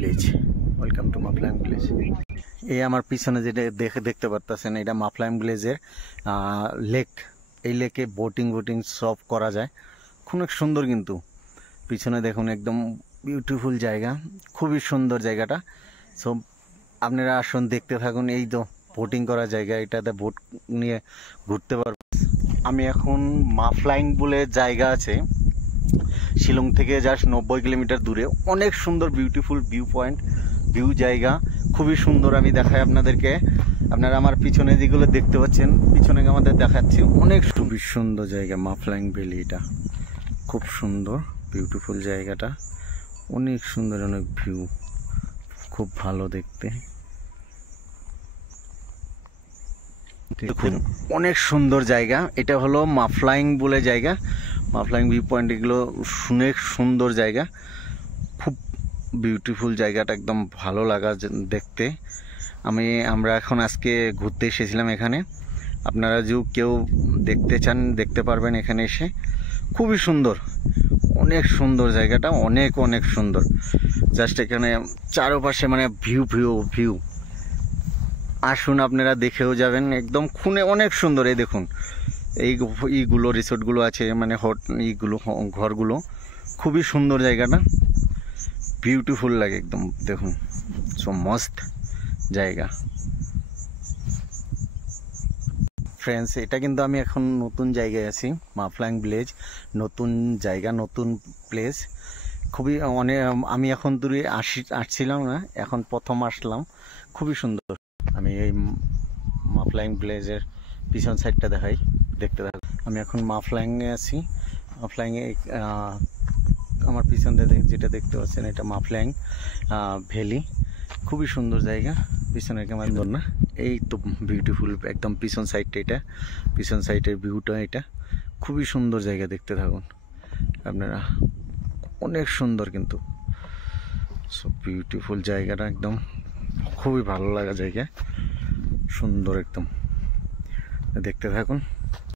Village. Welcome to Mawphlang village. এই আমার পিছনে যেটা দেখতে পারতেছেন, এটা মাফলাং ভিলেজের লেক। এই লেকে বোটিং সব করা যায়, খুব সুন্দর। কিন্তু পিছনে দেখুন, একদম বিউটিফুল জায়গা, খুবই সুন্দর জায়গাটা। সব আপনারা আসুন, দেখতে থাকুন। এই তো বোটিং করার জায়গা, এটাতে বোট নিয়ে ঘুরতে পারবেন। আমি এখন মাফলাং বলে জায়গা আছে, শিলং থেকে জাস্ট 90 কিলোমিটার দূরে। অনেক সুন্দর বিউটিফুল ভিউ জায়গা, খুবই সুন্দর। আমি দেখাই আপনাদেরকে। আপনারা আমার পিছনে যেগুলো দেখতে পাচ্ছেন, পিছনে আমাদের দেখাচ্ছি, অনেক খুবই সুন্দর জায়গা মাফলাং ভ্যালি। এটা খুব সুন্দর বিউটিফুল জায়গাটা, অনেক সুন্দর, অনেক ভিউ, খুব ভালো দেখতে। দেখুন, অনেক সুন্দর জায়গা। এটা হলো মাফলাং বলে জায়গা, মাফলাং ভিউ পয়েন্ট। এগুলো অনেক সুন্দর জায়গা, খুব বিউটিফুল জায়গাটা, একদম ভালো লাগা দেখতে। আমরা এখন আজকে ঘুরতে এসেছিলাম এখানে। আপনারা যদি কেউ দেখতে চান, দেখতে পারবেন এখানে এসে। খুবই সুন্দর, অনেক সুন্দর জায়গাটা, অনেক সুন্দর। জাস্ট এখানে চারপাশে মানে ভিউ। আসুন, আপনারা দেখেও যাবেন, একদম খুনে অনেক সুন্দর। এই দেখুন, এইগুলো রিসোর্টগুলো আছে, মানে এইগুলো ঘরগুলো, খুবই সুন্দর জায়গাটা, বিউটিফুল লাগে একদম। দেখুন, সো মস্ত জায়গা। ফ্রেন্ডস, এটা কিন্তু আমি এখন নতুন জায়গায় আছি, মাফলাং ভিলেজ। নতুন জায়গা, নতুন প্লেস, খুবই আমি এখন দূরে আসছিলাম না, এখন প্রথম আসলাম। খুবই সুন্দর। আমি এই মাফলাং ভিলেজের পিছন সাইডটা দেখতে থাকি। আমি এখন মাফলাংয়ে আছি। মাফলাংয়ে আমার পিছন যেটা দেখতে পাচ্ছেন, এটা মাফলাং ভ্যালি। খুবই সুন্দর জায়গা। পিছনের কেমন দর না, এই তো বিউটিফুল একদম পিছন সাইডটা। এটা পিছন সাইডের ভিউটা, এটা খুবই সুন্দর জায়গা। দেখতে থাকুন আপনারা, অনেক সুন্দর কিন্তু। সব বিউটিফুল জায়গাটা, একদম খুবই ভালো লাগা জায়গা, সুন্দর একদম। দেখতে থাকুন।